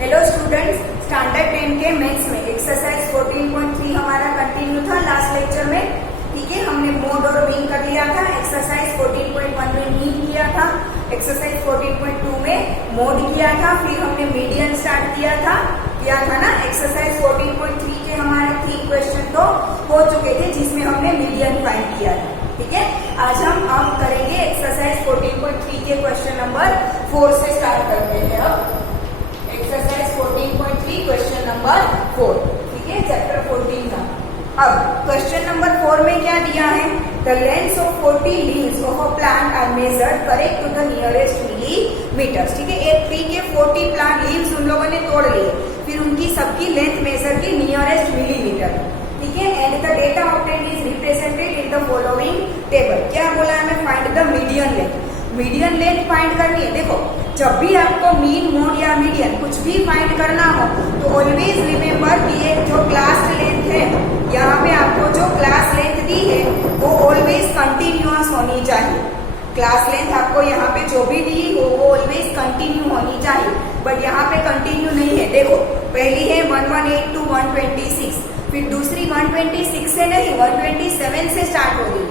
Hello students, standard 10 के mains में exercise 14.3 हमारा कंटिन्यू था लास्ट लेक्चर में। ठीक है, हमने मोड और मीन कर लिया था। एक्सरसाइज 14.1 में मीन किया था, एक्सरसाइज 14.2 में मोड किया था, फिर हमने मीडियन स्टार्ट किया था ना। एक्सरसाइज 14.3 के हमारे 3 क्वेश्चन तो हो चुके थे जिसमें हमने मीडियन फाइंड किया था। ठीक है, आज हम अब करेंगे एक्सरसाइज 14.3 के क्वेश्चन नंबर 4 से स्टार्ट करते हैं। अब एक्सरसाइज 14.3 क्वेश्चन नंबर 4। ठीक है, चैप्टर 14 का। अब क्वेश्चन नंबर 4 में क्या दिया है? The length of 40 leaves of a plant are measured correct to the nearest millimetres. ठीक है, एक ट्री के 40 प्लांट लीव्स उन लोगों ने तोड़ लिए, फिर उनकी सबकी लेंथ मेजर की नियरेस्ट मिलीमीटर। ठीक है, and the data obtained is represented in the following table. क्या बोला है हमें? Find the median length. Median length find करनी है। देखो, जब भी आपको मीन, मोड या मीडियन कुछ भी फाइंड करना हो तो ऑलवेज रिमेम्बर कि ये जो क्लास लेंथ है, यहाँ पे आपको जो क्लास लेंथ दी है वो ऑलवेज कंटिन्यूअस होनी चाहिए। क्लास लेंथ आपको यहाँ पे जो भी दी हो वो ऑलवेज कंटिन्यू होनी चाहिए, बट यहाँ पे कंटिन्यू नहीं है। देखो, पहली है 1182 to 126, फिर दूसरी 126 से नहीं 127 से स्टार्ट हो रही है,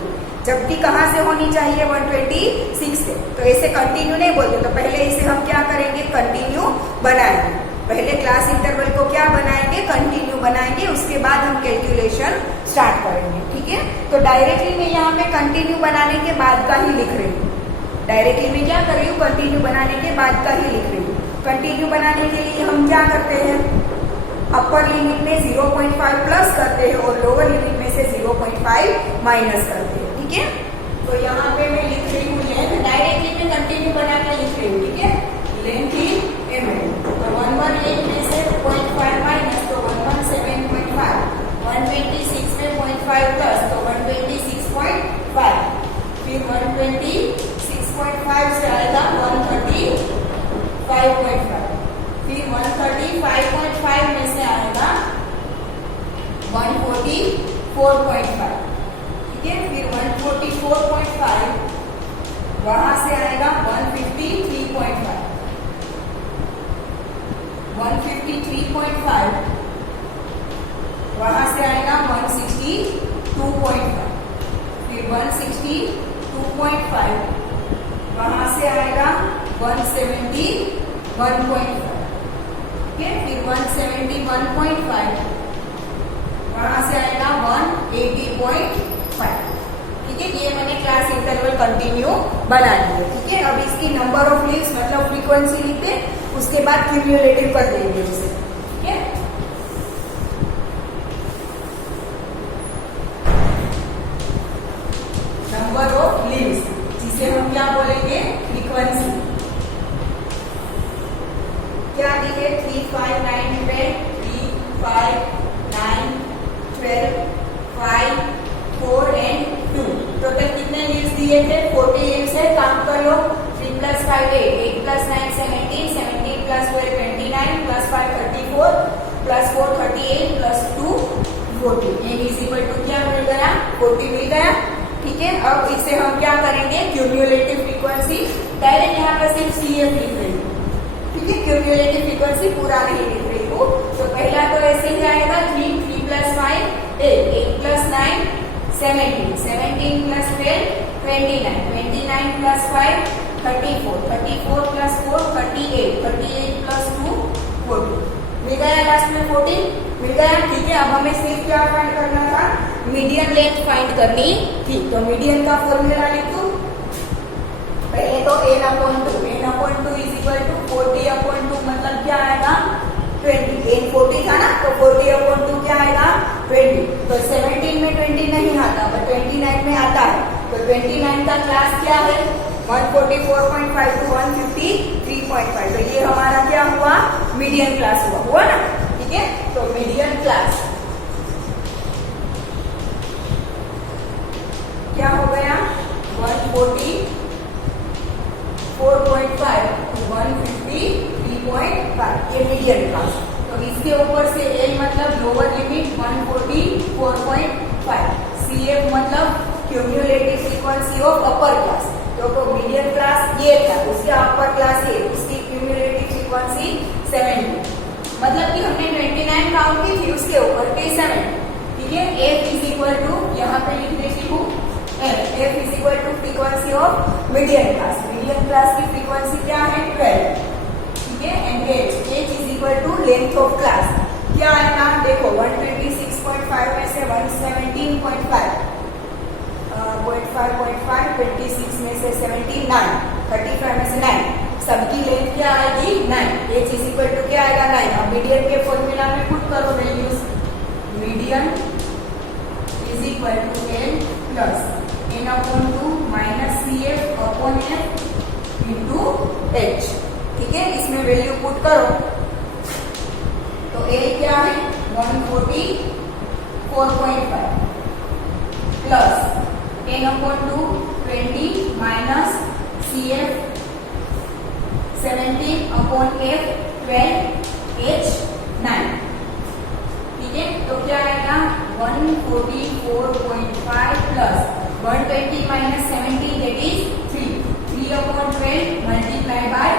जबकि कहाँ से होनी चाहिए? 126 से। तो ऐसे कंटिन्यू नहीं बोलते, तो पहले इसे हम क्या करेंगे? कंटिन्यू बनाएंगे। पहले क्लास इंटरवल को क्या बनाएंगे? कंटिन्यू बनाएंगे, उसके बाद हम कैलकुलेशन स्टार्ट करेंगे। ठीक है, तो डायरेक्टली मैं यहाँ पे कंटिन्यू बनाने के बाद का ही लिख रही हूँ। डायरेक्टली मैं क्या कर रही हूँ? कंटिन्यू बनाने के बाद का ही लिख रही हूँ। कंटिन्यू बनाने के लिए हम क्या करते हैं? अपर लिमिट में 0.5 प्लस करते हैं और लोअर लिमिट में से 0.5 माइनस करते हैं। ठीक है, तो यहाँ पे मैं लिख रही हूँ लेंथ, डायरेक्टली मैं कंटिन्यू बना के लिख रही हूँ। ठीक है, लेंथ इन mm, तो 118 में से 0.5 माइनस तो 117.5, 126 में 0.5 प्लस तो 126.5, फिर 126.5 से आएगा 135.5, फिर 135.5 में से आएगा 144.5। ठीक है, फिर 144.5 वहां से आएगा 153.5, 153.5 वहां से आएगा 162.5, फिर 162.5 वहां से आएगा 171.5। ठीक है, फिर 171.5 वहां से आएगा 180.5। ठीक है, ये मैंने क्लास इंटरवल कंटिन्यू बना लिया। ठीक है, अब इसकी नंबर ऑफ लीव्स मतलब फ्रीक्वेंसी लिखते, उसके बाद क्यूमुलेटिव कर देंगे उसे। ठीक है, नंबर ऑफ लीव्स जिसे हम क्या बोलेंगे? फ्रीक्वेंसी। क्या दिए? 3, 5, 9, 12, 3, 5, 9, 12, 5, 4 एंड 2। टोटल कितने लीव्स दिए थे? 40 लीव्स है। काम कर लो। 3 + 5 8, 8 + 9 17, 17 + 12 29, + 5 34, + 4 38, + 2 40। n = क्या मिल गया? 40 मिल गया। ठीक है, अब इसे हम क्या करेंगे? Cumulative frequency. डायरेक्ट यहाँ पर सिर्फ CF लिख रही हूँ। ठीक है, क्यूमुलेटिव फ्रीक्वेंसी पूरा नहीं लिख रही हूँ। तो पहला तो ऐसे ही आएगा 3 + 5 8, 8 + 9 17, 17 + 12 29, 29 + 5 34, 34 + 4 38, 38 + 2 40। मिल गया लास्ट में 40 मिल गया। ठीक है, अब हमें सिर्फ क्या फाइंड करना था? मीडियन लेंथ फाइंड करनी थी। तो मीडियन का फॉर्मूला लिखो। पहले तो n/2 = 40/2 मतलब क्या आएगा? 20। n 40 था ना, तो 40/2 क्या आएगा? 20। तो 17 में 20 नहीं आता, बट 29 में आता है। तो 29 का क्लास क्या है? 144.5 to 153.5। तो ये हमारा क्या हुआ? मीडियन क्लास हुआ ना। ठीक है, तो मीडियन क्लास क्या हो गया? 144.5 to 153.5, ये मीडियन क्लास। तो इसके ऊपर से L मतलब लोअर लिमिट 144.5, CF मतलब cumulative frequency of upper class. तो मीडियम क्लास ये था, उसका अपर क्लास ये, उसकी क्यूमुलेटिव फ्रीक्वेंसी 70। मतलब कि हमने 29 काउंट की थी, उसके ऊपर पे 7, ठीक है। f इज इक्वल टू, यहाँ पे लिख देती हूँ f is equal to frequency of median class. Median class की फ्रीक्वेंसी क्या है 12, ठीक है। And h is equal to length of class, क्या आएगा देखो 126.5 में से 117.5, 0.5 26 में से 79, 35 में से 9, सबकी लेंथ क्या आएगी 9। h इज इक्वल टू क्या आएगा 9। अब मीडियन के फॉर्मूला में पुट करो values, median is equal to l plus n/2 minus CF upon f into h, ठीक है। इसमें वैल्यू पुट करो तो a क्या है 144.5 plus n/2 20 minus CF 17 upon f 12 h 9, ठीक है। तो क्या आएगा 144.5 plus 120 minus 70 that is 3 upon 12 multiply by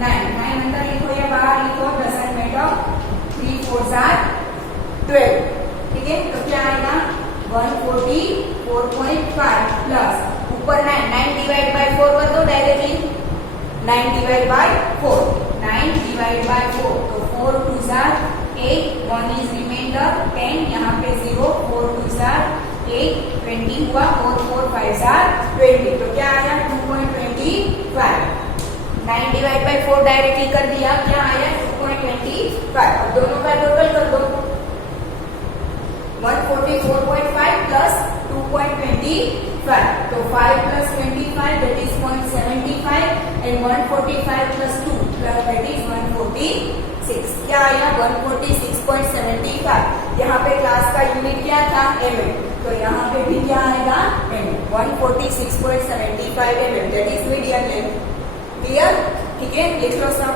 9 अंदर लिखो या बाहर लिखो डजंट मैटर, 3 4 12, ठीक है। तो क्या आएगा 144.5 प्लस ऊपर 9 डिवाइड बाय 4 कर दो directly, 9 divide by 4, 9 divide by 4 तो 4 2 8, 1 इज रिमाइंडर 10, यहाँ पे 0, 4 2 8, 20 हुआ, 4 4 5 20, तो क्या आया 2.25। 9 डिवाइड बाय 4 डायरेक्टली कर दिया, क्या आया 2.25। अब दोनों का टोटल कर दो, 144.5 प्लस 2.25, तो 5 plus 25 that is 0.75 and 145 plus 2 that is 146, क्या आया 146.75। यहाँ पे क्लास का यूनिट क्या था mm, तो यहाँ पे भी क्या आएगा mm, 146.75 mm that is median length. Clear, ठीक है। लिख लो सब,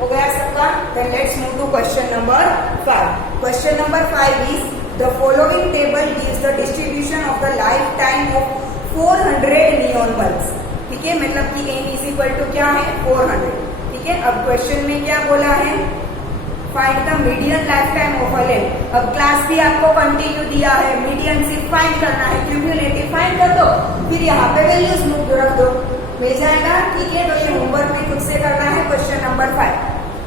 हो गया सबका। Then let's move to question number 5। Question number 5 is the following table gives the distribution of the life time of 400 neon bulbs, ठीक है। मतलब कि n इज इक्वल टू क्या है 400, ठीक है। अब क्वेश्चन में क्या बोला है, find the median life time of a lamp. अब क्लास भी आपको कंटिन्यू दिया है, मीडियन सिर्फ फाइंड करना है, क्यूमुलेटिव फाइंड कर दो, फिर यहाँ पे वैल्यूज मूव रख दो, मिल जाएगा, ठीक है। तो ये होमवर्क में खुद से करना है क्वेश्चन नंबर 5,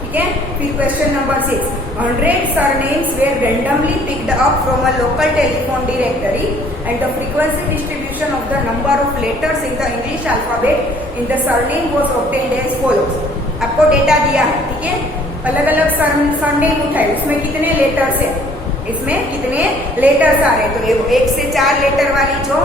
ठीक है। फिर question number 6, 100 surnames were randomly picked up from a local telephone directory and the frequency distribution of the number of letters in the English alphabet in the surname was obtained as follows। आपको data दिया है, ठीक है। अलग अलग surname उठाए, उसमें कितने लेटर्स है, इसमें कितने लेटर्स आ रहे हैं, तो ये 1 से 4 लेटर वाली जो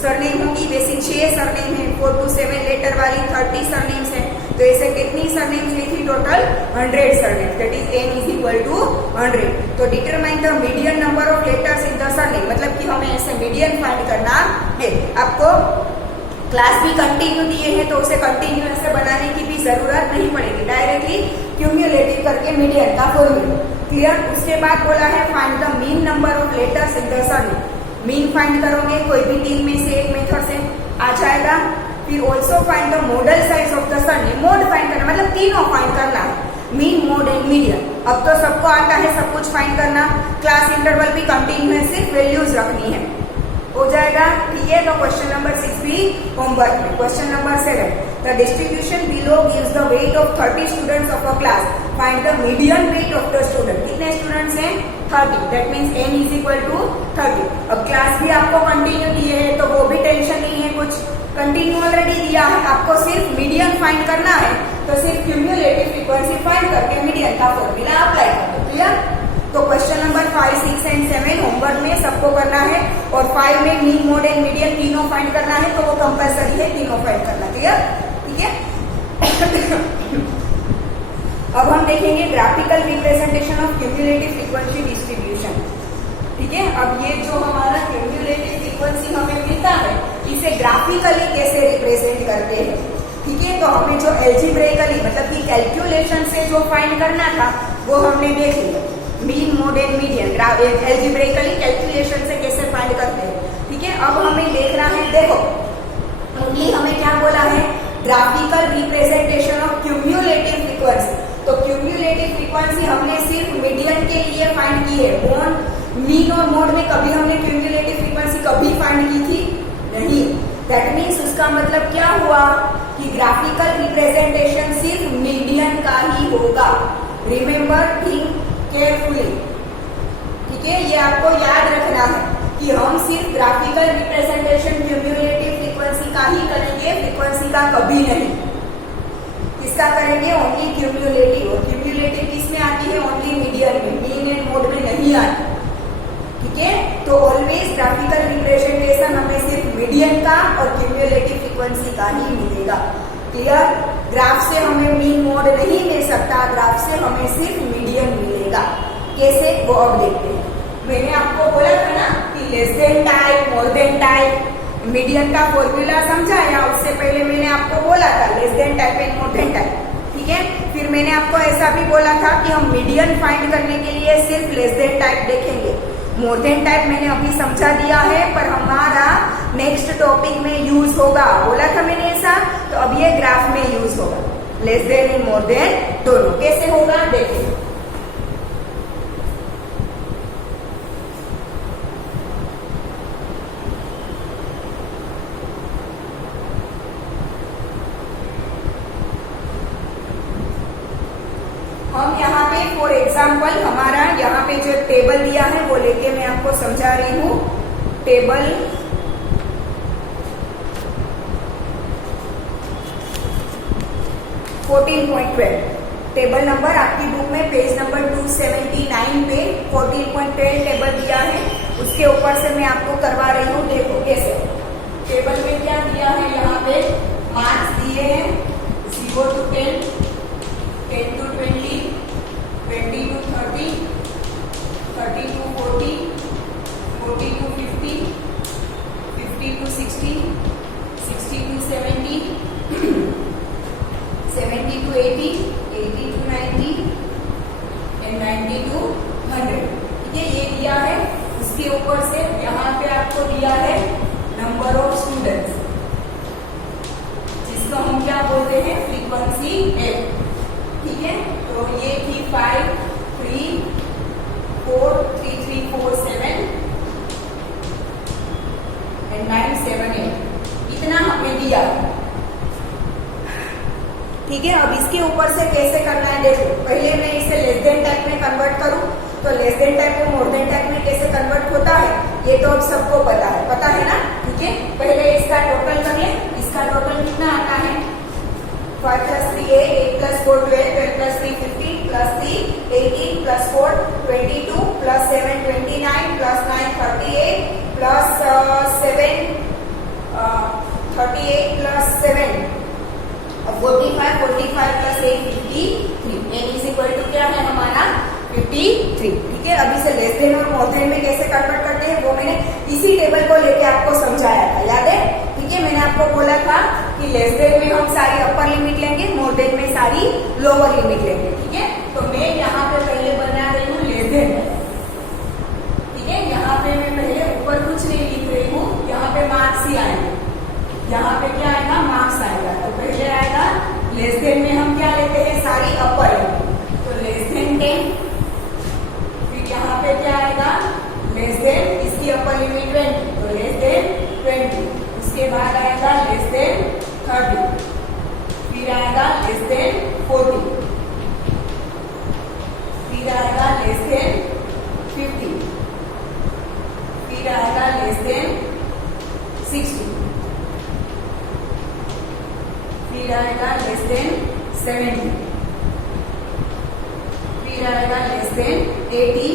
सरनेम होगी वैसी 6 सरनेम है, 4 to 7 लेटर वाली 30 सरनेम्स है, तो ऐसे कितनी सरनेम्स लिखी total 100 surnames, that is n is equal to 100। तो determine the median number of letters in the surname, मतलब कि हमें ऐसे मीडियन फाइंड करना है। आपको क्लास भी कंटिन्यू दिए हैं तो उसे कंटिन्यू ऐसे बनाने की भी जरूरत नहीं पड़ेगी, डायरेक्टली क्यूमुलेटिव करके मीडियन का फॉर्मूला। क्लियर। उसके बाद बोला है find the mean number of letters in the surname. Mean find करोगे, कोई भी 3 में से एक मेथड से आ जाएगा। फिर also find the model size of the surname, mode find करना, मतलब तीनों फाइंड करना है, मीन मोड एंड मीडियन। अब तो सबको आता है सब कुछ फाइंड करना, क्लास इंटरवल भी कंटिन्यू है, सिर्फ वैल्यूज रखनी है, हो जाएगा, ठीक है। तो क्वेश्चन नंबर 6 भी होमवर्क में। Question number 7, the distribution below gives the weight of 30 students of a class, find the median weight of the student. कितने स्टूडेंट्स हैं 30, that means n is equal to 30। अब क्लास भी आपको continue दिए है तो वो भी टेंशन नहीं है, कुछ कंटिन्यू ऑलरेडी दिया है, आपको सिर्फ मीडियन फाइंड करना है, तो सिर्फ क्यूमुलेटिव फ्रीक्वेंसी फाइंड करके मीडियन का फॉर्मूला अप्लाई कर दो। क्लियर। तो क्वेश्चन नंबर 5, 6 एंड 7 होमवर्क में सबको करना है, और 5 में मीन मोड एंड मीडियन तीनों फाइंड करना है, तो वो कंपलसरी है, तीनों फाइंड करना। क्लियर, ठीक है। अब हम देखेंगे graphical representation of cumulative frequency distribution, ठीक है। अब ये जो हमारा क्यूमुलेटिव फ्रीक्वेंसी हमें मिलता है, इसे ग्राफिकली कैसे रिप्रेजेंट करते हैं, ठीक है। तो हमें जो एल्जेब्रिकली मतलब कि कैलकुलेशन से जो फाइंड करना था वो हमने देख लिया, mean mode and median algebraically calculation से कैसे फाइंड करते हैं, ठीक है। अब हमें देखना है, देखो ओनली हमें क्या बोला है, graphical representation of cumulative frequency. Frequency हमने सिर्फ मीडियन के लिए फाइंड की है। मोड, मीन और मोड में कभी हमने क्यूमुलेटिव फ्रीक्वेंसी कभी फाइंड की थी नहीं। दैट मीन्स उसका मतलब क्या हुआ कि ग्राफिकल रिप्रेजेंटेशन सिर्फ मीडियन का ही होगा। रिमेम्बर, थिंक केयरफुली, ठीक है, ये आपको याद रखना है कि हम सिर्फ ग्राफिकल रिप्रेजेंटेशन क्यूमुलेटिव फ्रीक्वेंसी का ही करेंगे, फ्रीक्वेंसी का कभी नहीं। किसका करेंगे? Only cumulative. और क्यूमुलेटिव किसमें आती है? ओनली मीडियन में, मीन एंड मोड में नहीं आती, ठीक है। तो ऑलवेज ग्राफिकल रिप्रेजेंटेशन हमें सिर्फ मीडियन का और क्यूमुलेटिव फ्रीक्वेंसी का ही मिलेगा। क्लियर? ग्राफ से हमें मीन मोड नहीं मिल सकता, ग्राफ से हमें सिर्फ मीडियन मिलेगा। कैसे? वो अब देखते हैं। मैंने आपको बोला था ना कि less than type, more than type, median का फॉर्मूला समझाया। उससे पहले मैंने आपको बोला था less than type and more then type, ठीक है। फिर मैंने आपको ऐसा भी बोला था कि हम मीडियन फाइंड करने के लिए सिर्फ लेस देन टाइप देखेंगे। मोर देन टाइप मैंने अभी समझा दिया है, पर हमारा नेक्स्ट टॉपिक में यूज होगा। बोला था मैंने ऐसा, तो अब ये ग्राफ में यूज होगा। Less than and more then दोनों। कैसे होगा देखिए। हम यहाँ पे फॉर एग्जाम्पल हमारा यहाँ पे जो टेबल दिया है वो लेके मैं आपको समझा रही हूँ। टेबल 14.12, टेबल नंबर आपकी बुक में पेज नंबर 279 पे 14.12 टेबल दिया है। उसके ऊपर से मैं आपको करवा रही हूँ। देखो कैसे टेबल में क्या दिया है। यहाँ पे मार्क्स दिए हैं 0 to 10, 10 to 20, 20 to 30, 30 to 40, 40 to 50, 50 to 60, 60 to 70, 70 to 80, 80 to 90 and 90 to 100, ठीक है। ये दिया है। उसके ऊपर से यहाँ पे आपको दिया है नंबर ऑफ स्टूडेंट्स, जिसको हम क्या बोलते हैं? फ्रीक्वेंसी एफ, ठीक है। तो ये थी 5, 3, 4, 3, 3, 4, 7 and 9, 7, 8, इतना हमें दिया, ठीक है। अब इसके ऊपर से कैसे करना है देखो। पहले मैं इसे लेस देन टाइप में कन्वर्ट करूं, तो लेस देन टाइप को मोर देन टाइप में कैसे कन्वर्ट होता है ये तो अब सबको पता है ना, ठीक है। पहले इसका टोटल कर ले। इसका टोटल कितना आता है? 5 plus 3 8, 8 plus 4 12, 12 plus 3 15, plus 3 18, plus 4 22, plus 7 29, plus 9 38, plus 7 38 plus 7 45, 45 plus 8 53, n is equal to क्या है हमारा? 53, ठीक है। अभी से लेस देन और मोर देन में कैसे कन्वर्ट करते हैं वो मैंने इसी टेबल को लेके आपको समझाया था, याद है, ठीक है। मैंने आपको बोला था कि लेस देन में हम सारी अपर लिमिट लेंगे, मोर देन में सारी लोअर लिमिट लेंगे, ठीक है। तो मैं यहाँ पे पहले बना रही हूँ लेस देन, ठीक है। यहाँ पे मैं पहले ऊपर कुछ नहीं लिख रही हूँ, यहाँ पे मार्क्स ही आएंगे। यहाँ पे क्या आएगा? मार्क्स आएगा। तो पहले आएगा लेस देन में हम क्या लेते हैं? सारी अपर लिमिट, तो लेस देन 10। फिर यहाँ पे क्या आएगा? लेस देन, इसकी अपर लिमिट 20, तो लेस देन 20। उसके बाद आएगा लेस देन 30, फिर आएगा लेस देन 40, फिर आएगा लेस देन 50, फिर आएगा लेस देन 60, फिर आएगा लेस देन 70, फिर आएगा less than 80,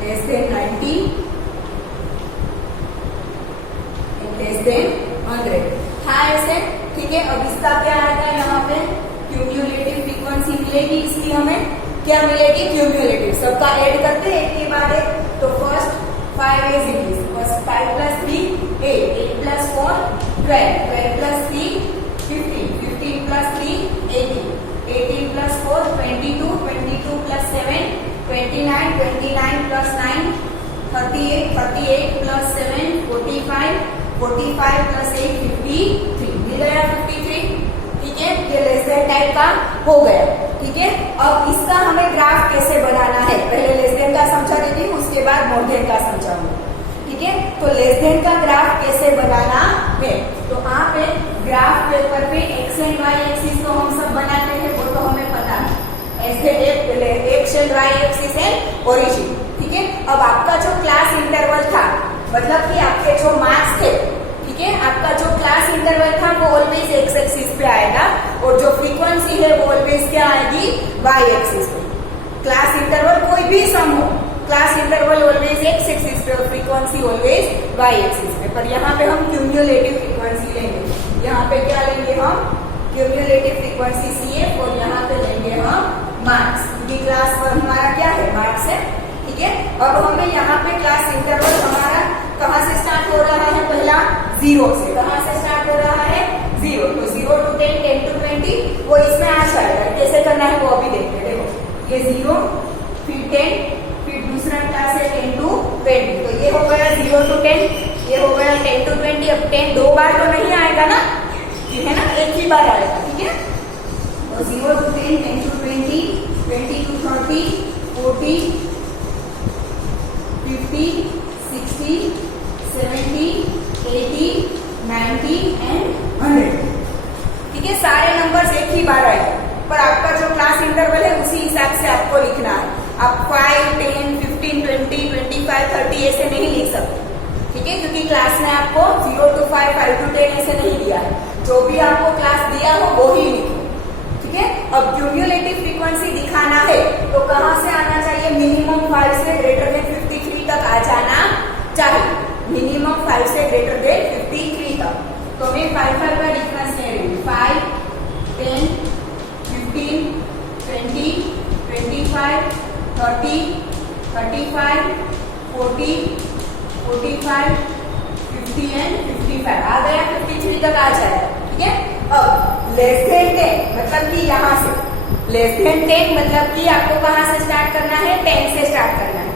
less than 90 and less than 100। हाँ ऐसे, ठीक है। अब इसका क्या आएगा? यहाँ पे क्यूमुलेटिव फ्रीक्वेंसी मिलेगी इसकी, हमें क्या मिलेगी? क्यूमुलेटिव। सबका ऐड करते हैं एक के बाद एक। तो first 5 is it is, first 5 plus 3 8, 8 plus 4 12, 12 plus 3 15, 15 plus 3 18, 18 plus 4 22, 22 plus 7 29, 29 plus 9 38, 38 plus 7 45, 45 plus 8 53, मिल गया 53, ठीक है। ये लेस देन टाइप का हो गया। ठीक है, अब इसका हमें ग्राफ कैसे बनाना है, पहले लेस देन का समझा देती हूँ, उसके बाद मोर देन का समझाऊंगी। ठीक है, तो लेस देन का ग्राफ कैसे बनाना है, तो आप ग्राफ पेपर पे एक्स एंड वाई एक्सिस तो हम सब बनाते हैं, वो तो हमें पता है, ऐसे एक्स एंड वाई एक्सिस है ओरिजिन। ठीक है, अब आपका जो क्लास इंटरवल था, मतलब कि आपके जो मार्क्स थे, ठीक है, आपका जो क्लास इंटरवल था वो ऑलवेज एक्स एक्सिस पे आएगा, और जो फ्रीक्वेंसी है वो ऑलवेज क्या आएगी, वाई एक्सिस पे। क्लास इंटरवल कोई भी सम हो, class interval always X axis पे और फ्रीक्वेंसी ऑलवेज वाई एक्सिस पे। पर यहाँ पे हम क्यूम्युलेटिव फ्रीक्वेंसी लेंगे, यहाँ पे क्या लेंगे हम, क्यूम्युलेटिव फ्रीक्वेंसी CF, और यहाँ पे लेंगे हम मार्क्स, क्योंकि क्लास पर हमारा क्या है, मार्क्स है। ठीक है, अब हमें यहाँ पे क्लास इंटरवल हमारा कहाँ से स्टार्ट हो रहा है, पहला 0 से, कहाँ से स्टार्ट हो रहा है, 0, तो 0 to 10, 10 to 20, वो इसमें आ जाएगा। कैसे करना है वो अभी देखते हैं। देखो, ये 0, फिर 10, फिर दूसरा क्लास है 10 to 20, तो ये हो गया 0 to 10, ये हो गया 10 to 20। अब 10 दो बार तो नहीं आएगा ना, ठीक है ना, एक ही बार आएगा। ठीक है, तो 0 to 10, 10 to 20, 20 to 30, 40, 50, 60, 70, 80, 90 एंड 100। ठीक है, सारे नंबर्स एक ही बार आएंगे, पर आपका जो क्लास इंटरवल है उसी हिसाब से आपको लिखना है। आप 5, 10, 15, 20, 25, 30 ऐसे नहीं लिख सकते। ठीक है, क्योंकि क्लास ने आपको 0 to 5, 5 to 10 ऐसे नहीं दिया है, जो भी आपको क्लास दिया हो वो ही लिखो। ठीक है, अब क्यूम्युलेटिव फ्रीक्वेंसी दिखाना है तो कहाँ से आना चाहिए, मिनिमम 5 से ग्रेटर देन 53 तक आ जाना चाहिए, मिनिमम 5 से ग्रेटर देन 53 तक। तो मैं 5 का डिफरेंस ले रही हूँ, 5, 10, 15, 20, 25, 30, 35, 40, 45, 50 एंड 55 आ गया, 53 तक आ जाएगा। ठीक है, अब लेस देन 10 मतलब कि यहाँ से, लेस देन 10 मतलब कि आपको कहाँ से स्टार्ट करना है, 10 से स्टार्ट करना है।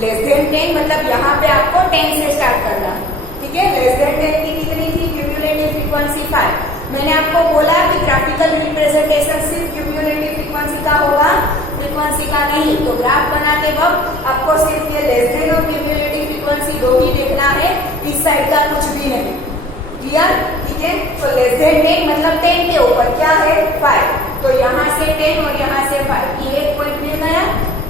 लेस देन 10 मतलब यहाँ पे आपको 10 से स्टार्ट करना है। ठीक है, लेस देन 10 की कितनी थी, क्यूम्युलेटिव फ्रीक्वेंसी 5। मैंने आपको बोला कि ग्राफिकल रिप्रेजेंटेशन सिर्फ क्यूम्युलेटिव फ्रीक्वेंसी का होगा, फ्रीक्वेंसी का नहीं। तो ग्राफ बनाते वक्त आपको सिर्फ ये लेस देन और क्यूम्युलेटिव फ्रीक्वेंसी दो ही देखना है, इस साइड का कुछ भी नहीं। क्लियर? ठीक है, तो लेस देन 10 मतलब 10 के ऊपर क्या है, 5, तो यहाँ से 10 और यहाँ से 5, ये एक पॉइंट मिल गया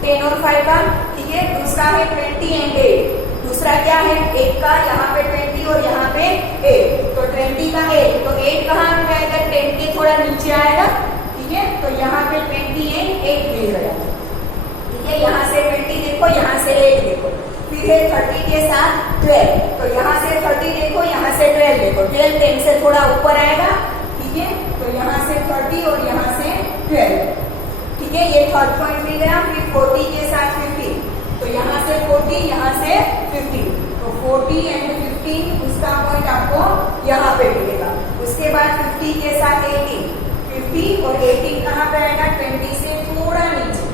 10 और 5 का। ठीक है, दूसरा है 20 एंड 8, दूसरा क्या है 1 का, यहाँ पे 20 और यहाँ पे 8, तो 20 का 8, तो 8 कहाँ आएगा, 10 के थोड़ा नीचे आएगा। ठीक है, तो यहाँ पे 20 एंड 8 मिल गया। ठीक है, यहाँ से 20 देखो, यहाँ से 8 देखो, फिर है 30 के साथ 12, तो यहाँ से 30 देखो, यहाँ से 12 देखो, 12 10 से थोड़ा ऊपर आएगा। ठीक है, तो यहाँ से 30 और यहाँ से 12। ठीक है, ये थर्ड पॉइंट मिल गया। फिर 40 के साथ 15, तो यहाँ से 40, यहाँ से 15, तो 40 एंड 15 उसका पॉइंट आपको यहाँ पे मिलेगा। उसके बाद 50 के साथ 18, 50 और 18 कहाँ पे आएगा, 20 से थोड़ा नीचे,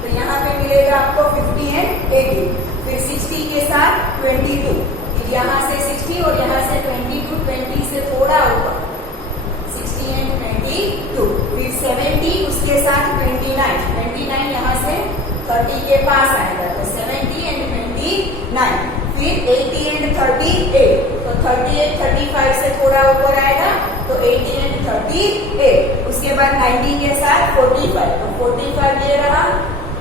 तो यहाँ पे मिलेगा आपको 50 एंड 18। फिर 60 के साथ 22, फिर यहाँ से 60 और यहाँ से 22, 20 से थोड़ा ऊपर, 60 एंड 22। फिर 70 उसके साथ 29, 29 यहाँ से 30 के पास आएगा, तो 70 एंड 29। फिर 80 एंड 38, तो 38 35 से थोड़ा ऊपर आएगा, तो 80 एंड 38। उसके बाद 90 के साथ 45, तो 45 ये रहा,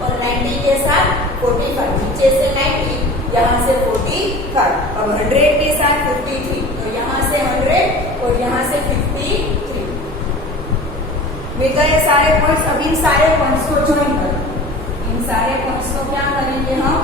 और 90 के साथ 45, नीचे से 90, यहाँ से 45। अब 100 के साथ 53, तो यहाँ से 100 और यहाँ से 53 मिल गए सारे पॉइंट्स। अब इन सारे पॉइंट्स को ज्वाइन करें, इन सारे पॉइंट्स को क्या करेंगे हम,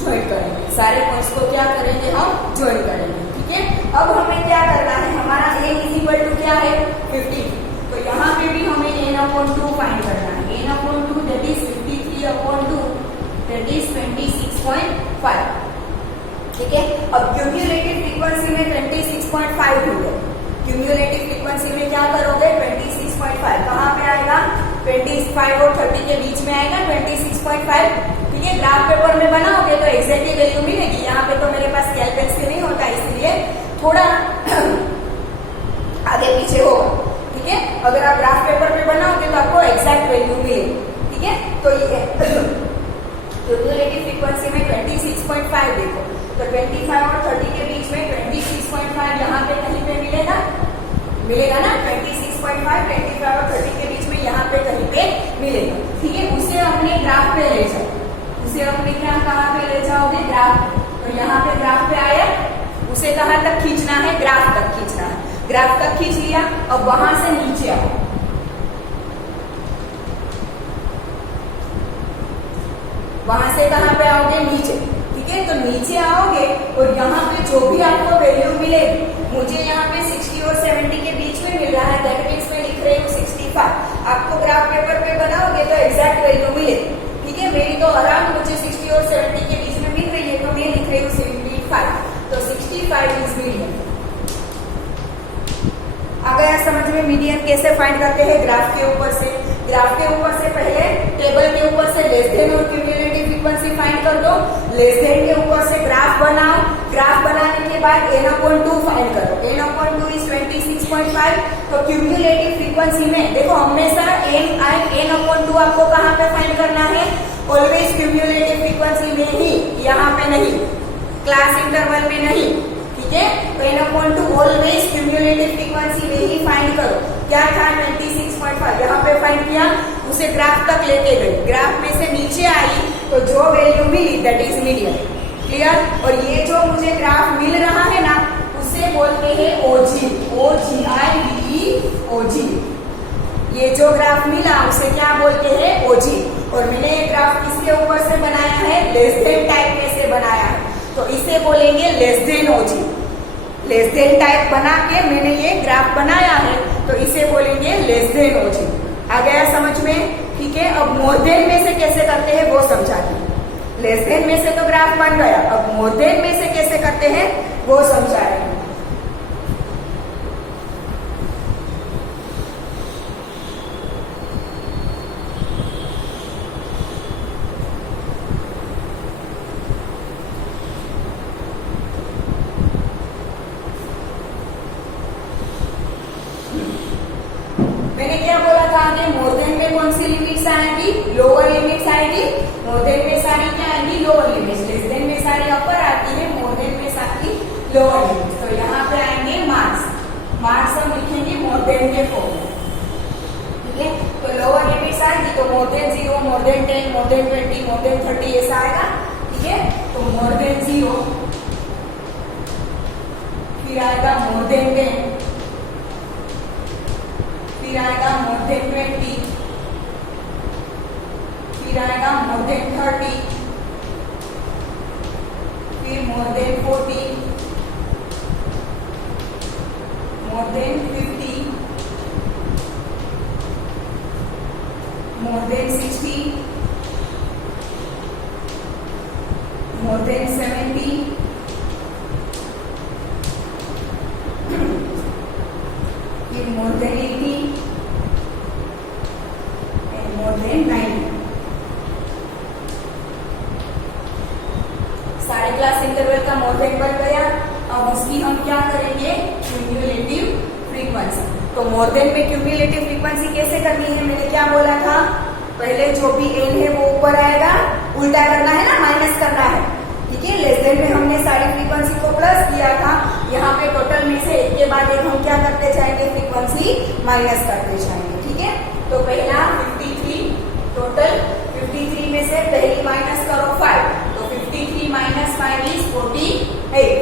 ज्वाइन करेंगे, सारे पॉइंट्स को क्या करेंगे हम, ज्वाइन करेंगे। ठीक है, अब हमें क्या करना है, हमारा n इक्वल टू क्या है, 50, तो यहाँ पे भी हमें n/2 फाइंड करना है। n/2 that is 53/2 that is 26.5। ठीक है, अब क्यूम्युलेटिव फ्रीक्वेंसी में 26.5 होगा, क्यूम्युलेटिव फ्रीक्वेंसी में क्या करोगे, 26.5 कहाँ पे आएगा, 25 और 30 के बीच में आएगा 26.5। ठीक है, ग्राफ पेपर में बनाओगे तो एग्जैक्टली वैल्यू मिलेगी। यहाँ पे तो मेरे पास कैलकुलेशन नहीं होता, इसलिए थोड़ा तो 25 और 30 के बीच में 26.5 यहाँ पे कहीं पे मिलेगा ना 26.5, 25 और 30 के बीच में यहाँ पे कहीं पे मिलेगा। ठीक है, उसे अपने ग्राफ पे ले जाओ, उसे अपने कहाँ पे ले जाओगे, ग्राफ। तो यहाँ पे ग्राफ पे आया, उसे कहाँ तक खींचना है, ग्राफ तक खींचना है। ग्राफ तक खींच लिया, अब वहां से नीचे आओ, वहां से कहां पे आओगे, नीचे। ठीक है, तो नीचे आओगे और यहाँ पे जो भी आपको वैल्यू मिलेगी, मुझे यहाँ पे 60 और 70 के बीच में मिल रहा है, दैट मीन्स मैं लिख रही हूँ 65। आपको ग्राफ पेपर पे बनाओगे तो एग्जैक्ट वैल्यू मिलेगी। ठीक है, मेरी तो अराउंड मुझे 60 और 70 के बीच में मिल रही है, तो मैं लिख रही हूँ 75। तो 65 इज मीडियन। आ गया समझ में मीडियन कैसे फाइंड करते हैं, ग्राफ के ऊपर से। ग्राफ के ऊपर से पहले टेबल के ऊपर से लेस देन और क्यूमुलेटिव फ्रीक्वेंसी फाइंड कर दो। लेस देन के ऊपर से ग्राफ बनाओ, ग्राफ बनाने के बाद n/2 फाइंड करो। n/2 is 26.5। तो क्यूमुलेटिव फ्रीक्वेंसी में देखो हमेशा n/2 आपको कहाँ पे फाइंड करना है, ऑलवेज क्यूमुलेटिव फ्रीक्वेंसी में ही, यहाँ पे नहीं, क्लास इंटरवल में नहीं। ठीक है, तो n/2 ऑलवेज क्यूमुलेटिव फ्रीक्वेंसी में ही फाइंड करो। क्या था, 26.5 यहाँ पे फाइंड किया, उसे ग्राफ तक लेके गई, ग्राफ में से नीचे आई तो जो वैल्यू मिली दैट इज मीडियन। क्लियर। और ये जो मुझे ग्राफ मिल रहा है ना, उसे बोलते हैं ओजी, OGI। ये जो ग्राफ मिला उसे क्या बोलते हैं, ओजी। और मैंने ये ग्राफ किसके ऊपर से बनाया है, लेस देन टाइप में से बनाया है, तो इसे बोलेंगे लेस देन ओजी। लेस देन टाइप बना के मैंने ये ग्राफ बनाया है, तो इसे बोलेंगे लेस देन ओजी। आ गया समझ में। ठीक है, अब मोर देन में से कैसे करते हैं वो समझाते हैं। लेस देन में से तो ग्राफ बन गया, अब मोर देन में से कैसे करते हैं वो समझा रहे हैं। मैंने क्या बोला था कि मोर देन में कौन सी लिमिट्स आएंगी, लोअर लिमिट्स आएगी। मोर देन में सारी क्या आएंगी, लोअर लिमिट्स। लेस देन में सारी अपर आती है, मोर देन में सारी लोअर लिमिट्स। तो यहाँ पे आएंगे मार्क्स हम लिखेंगे मोर देन के फॉर्म में। ठीक है, तो लोअर लिमिट्स आएगी तो more than 0, more than 10, more than 20, more than 30 ऐसा आएगा। ठीक है, तो मोर देन 0, फिर आएगा मोर देन 10, फिर आएगा मोर देन 20, फिर आएगा मोर देन 30, फिर more than 40, more than 50, more than 60, more than 70, फिर more than 80 and more than 90। सारे क्लास इंटरवल का मोर देन बन गया। अब उसकी हम क्या करेंगे, क्यूमुलेटिव फ्रीक्वेंसी। तो मोर देन में क्यूमुलेटिव फ्रीक्वेंसी कैसे करनी है, मैंने क्या बोला था, पहले जो भी एन है वो ऊपर आएगा, उल्टा करना है ना, माइनस करना है। ठीक है, लेस देन में हमने सारी फ्रीक्वेंसी को प्लस किया था, यहाँ पे टोटल में से एक के बाद एक हम क्या करते जाएंगे, फ्रीक्वेंसी माइनस करते जाएंगे। ठीक है, तो पहला 53, टोटल 53 में से पहली माइनस करो 5, तो 53 माइनस 5 इज 48।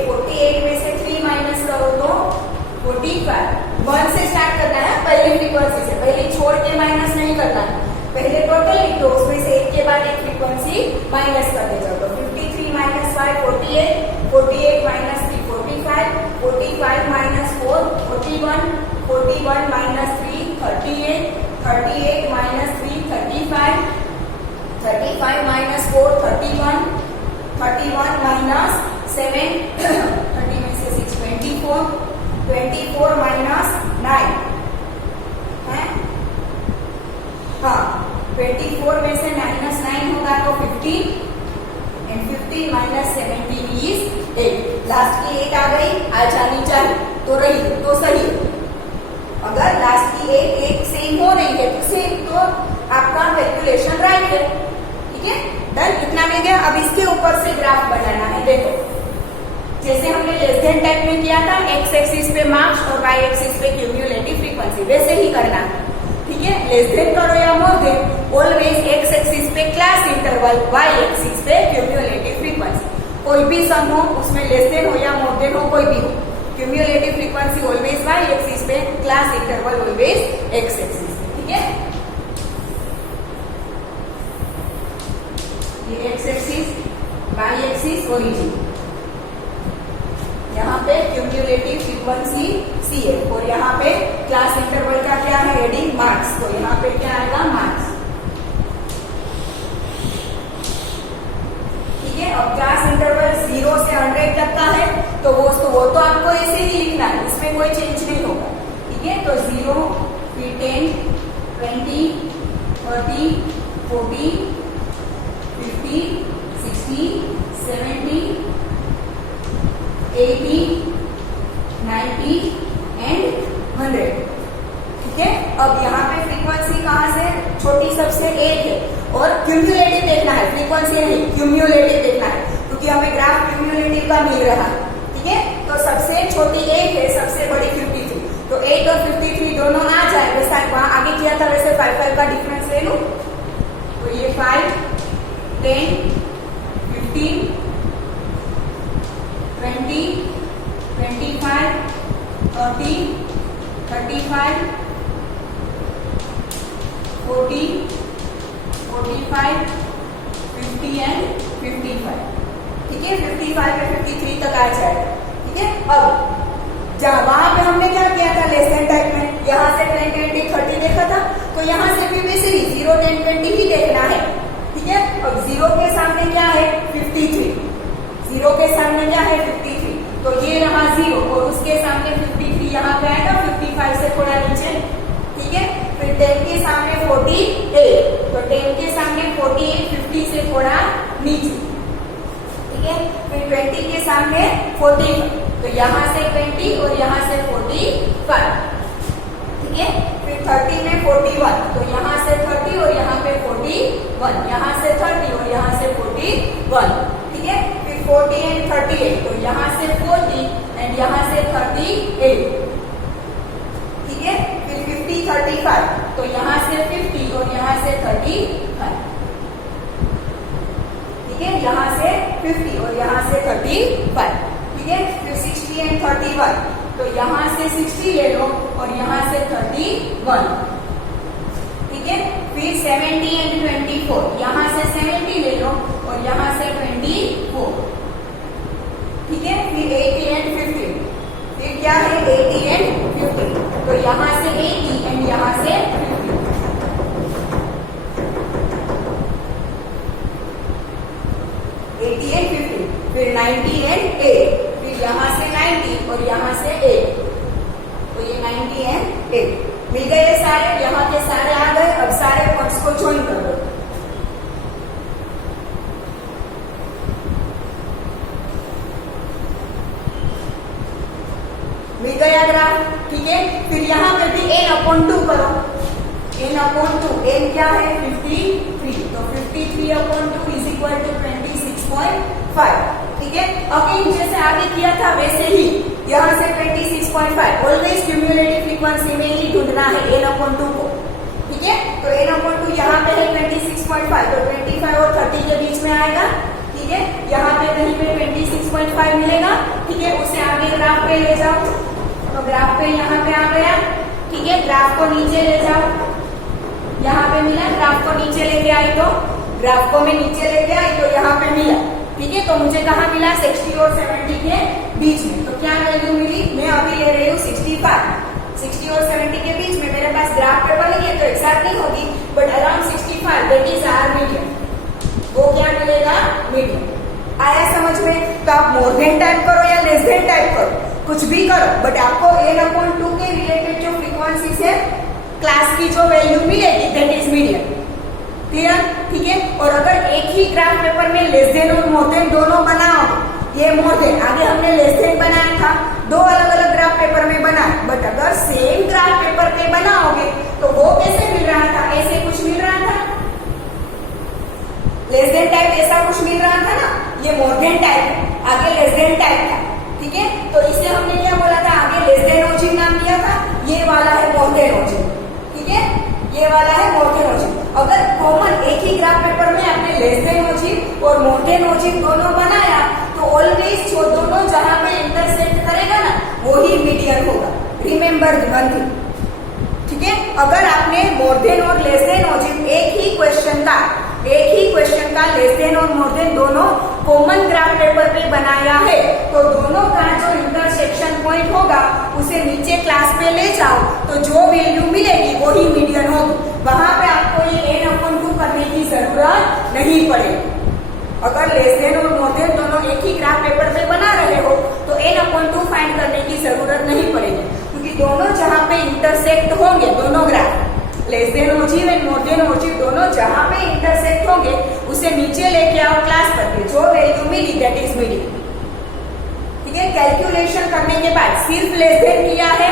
48 में से 3 माइनस करो तो 45। 1 से स्टार्ट करना है, पहले फ्रीक्वेंसी से, पहले छोड़ के माइनस नहीं करना है, पहले टोटल लिख दो, उसमें से एक के बाद एक फ्रीक्वेंसी माइनस करते जाओ। तो 53 minus 5 48, 48 minus 3 45, 45 minus 4 41, 41 minus 3 38, 38 minus 3 35, 35 minus 4 31, 31 minus 7 30 में से 6 24, 24 माइनस 9 है, हाँ 24 में से माइनस 9 होगा तो 15 एंड 15 माइनस 17 इज 8। लास्ट की 8 आ गई, आ जानी चाहिए तो रही तो सही। अगर लास्ट की 8 सेम हो रही है तो सेम, तो आपका कैलकुलेशन राइट है। ठीक है, डन, इतना मिल गया। अब इसके ऊपर से ग्राफ बनाना है। देखो जैसे हमने लेस देन टाइप में किया था, एक्स एक्सिस पे मार्क्स और वाई एक्सिस पे क्यूम्युलेटिव फ्रीक्वेंसी, वैसे ही करना है। ठीक है, लेस देन करो या more than, always X axis पे क्लास इंटरवल, वाई एक्सिस पे क्यूम्युलेटिव फ्रीक्वेंसी। कोई भी सम हो उसमें लेस देन हो या मोर देन हो, कोई भी हो, cumulative frequency always Y axis पे, class interval always X axis. ठीक है, ये X axis, Y axis, origin, यहाँ पे क्यूम्युलेटिव फ्रीक्वेंसी सी है और यहाँ पे क्लास इंटरवल का क्या है, हेडिंग मार्क्स, तो यहाँ पे क्या आएगा, मार्क्स। ठीक है, अब क्लास इंटरवल 0 से 100 तक का है तो वो तो आपको ऐसे ही लिखना है, इसमें कोई चेंज नहीं होगा। ठीक है, तो 0, फिर 10, 20, 30, 40, 50, 60, 70, 80, 90 एंड 100। ठीक है, अब यहाँ पे फ्रीक्वेंसी कहाँ से, छोटी सबसे 1 है और क्यूम्युलेटिव देखना है, फ्रीक्वेंसी नहीं क्यूम्युलेटिव देखना है, क्योंकि हमें ग्राफ क्यूम्युलेटिव का मिल रहा है। ठीक है, तो सबसे छोटी 1 है, सबसे बड़ी 53, तो 8 और 53 दोनों आ जाए, वैसा वहां आगे किया था वैसे 5 का डिफरेंस ले लूं, तो ये 5, 10, 15, 20, 25, 30, 35, 40, 45, 50 एंड 55। ठीक है, 55 पे 53 तक आ जाए। ठीक है, अब जहां वहां पे हमने क्या किया था लेस देन टाइप में, यहाँ से 10, 20, 30 देखा था, तो यहाँ से भी वैसे ही 0, 10, 20 ही देखना है। ठीक है, अब 0 के सामने क्या है, 53, 0 के सामने क्या है, 53, तो ये रहा 0 और उसके सामने 53 यहाँ पे आएगा, 55 से थोड़ा नीचे। ठीक है, फिर 10 के सामने 48, तो 10 के सामने 48, 50 से थोड़ा नीचे। ठीक है, फिर 20 के सामने 40, तो यहाँ से 20 और यहाँ से 45। ठीक है, फिर 30 में 41, तो यहाँ से 30 और यहाँ पे 41, यहाँ से 30 और यहाँ से 41। ठीक है, फिर 40 एंड 38, तो यहाँ से 40 एंड यहाँ से 38। ठीक है, फिर 50, 35, तो यहाँ से 50 और यहाँ से 35। ठीक है, यहाँ से 50 और यहाँ से 35। ठीक है, फिर 60 एंड 31, तो यहाँ से 60 ले लो और यहाँ से 31। ठीक है, फिर 70 एंड 24, यहाँ से 70 ले लो और यहाँ से 24। ठीक है, फिर 80 एंड 50, फिर क्या है 80 एंड 50, तो यहाँ से 80 एंड यहाँ से 50। 80 एंड 50, फिर 90 एंड 8, फिर यहाँ से 90 और यहाँ से 8, तो ये 90 एंड 8 मिल गए सारे, यहाँ के सारे आ गए। अब सारे पॉइंट्स को ज्वाइन कर दो। मिल गया ग्राफ। ठीक है, फिर यहाँ पे भी n/2 करो, n/2, n क्या है 53, तो 53/2 इज इक्वल टू 26.5। ठीक है, अगेन जैसे आगे किया था वैसे ही यहाँ से 26.5, ऑलवेज क्यूम्युलेटिव फ्रीक्वेंसी में ही ढूंढना है n/2 को। ठीक है, तो n/2 यहाँ पे है 26.5, तो 25 और 30 के बीच में आएगा। ठीक है, यहाँ पे कहीं पे 26.5 मिलेगा। ठीक है, उसे आगे ग्राफ पे ले जाओ, तो ग्राफ पे यहाँ पे आ गया। ठीक है, ग्राफ को नीचे ले जाओ, यहाँ पे मिला, ग्राफ को नीचे लेके आई, तो ग्राफ को मैं नीचे लेके आई तो यहाँ पे मिला। ठीक है, तो मुझे कहाँ मिला, 60 और 70 के बीच में। तो क्या वैल्यू मिली, मैं अभी ले रही हूँ 65, 60 और 70 के बीच में। मेरे पास ग्राफ पे बनी है तो एक साथ नहीं होगी, but around 65, that is our medium. वो क्या मिलेगा, मीडियम। आया समझ में? तो आप मोर देन टाइप करो या लेस देन टाइप करो, कुछ भी करो, बट आपको n/2 के रिलेटेड जो फ्रीक्वेंसी से क्लास की जो वैल्यू मिलेगी दैट इज मीडियम। क्लियर? ठीक है, और अगर एक ही ग्राफ पेपर में लेस देन और मोर देन दोनों बनाओ, ये मोर देन, आगे हमने लेस देन बनाया था, दो अलग अलग ग्राफ पेपर में बनाया, बट अगर सेम ग्राफ पेपर पे बनाओगे तो वो कैसे मिल रहा था, ऐसे कुछ मिल रहा था, लेस देन टाइप ऐसा कुछ मिल रहा था ना, ये मोर देन टाइप है, आगे लेस देन टाइप था। देन ओजिव, ठीक है, ये वाला है मोर देन ओजिव। अगर कॉमन एक ही ग्राफ पेपर में आपने लेस देन ओजिव और मोर देन ओजिव दोनों बनाया तो ऑलवेज जो दोनों जहां पे इंटरसेक्ट करेगा ना वही मीडियन होगा। रिमेंबर वन थिंग, ठीक है। अगर आपने मोर देन और लेस देन ओजिव एक ही क्वेश्चन का लेस देन और मोर देन दोनों कॉमन ग्राफ पेपर पे बनाया है तो दोनों का जो इंटरसेक्शन पॉइंट होगा उसे नीचे क्लास पे ले जाओ तो जो वैल्यू मिलेगी वही मीडियन होगी। वहां पे आपको ये n/2 करने की जरूरत नहीं पड़ेगी। अगर लेस देन और मोर देन दोनों एक ही ग्राफ पेपर पे बना रहे हो तो n/2 फाइंड करने की जरूरत नहीं पड़ेगी, क्योंकि दोनों जहां पे इंटरसेक्ट होंगे, दोनों graph less than ogive and more than ogive दोनों जहां पे इंटरसेक्ट होंगे उसे नीचे लेके आओ क्लास पर के, जो वैल्यू मिली दैट इज मीडियन, ठीक है। कैलकुलेशन करने के बाद सिर्फ लेस देन किया है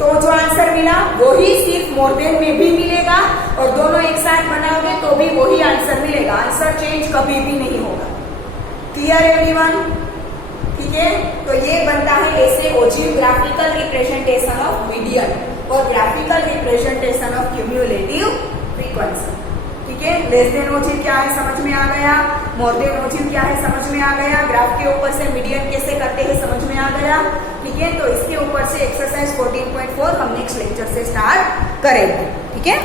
तो जो आंसर मिला वही सिर्फ मोर देन में भी मिलेगा और दोनों एक साथ बनाओगे तो भी वही आंसर मिलेगा। आंसर चेंज कभी भी नहीं होगा। क्लियर एवरीवन, ठीक है। तो ये बनता है ऐसे ओजिव ग्राफिकल रिप्रेजेंटेशन ऑफ मीडियन और graphical representation of cumulative frequency, ठीक है। लेस देन ओजिव क्या है समझ में आ गया, मोर देन ओजिव क्या है समझ में आ गया, ग्राफ के ऊपर से मीडियन कैसे करते हैं समझ में आ गया, ठीक है। तो इसके ऊपर से एक्सरसाइज 14.4 हम नेक्स्ट लेक्चर से स्टार्ट करेंगे, ठीक है।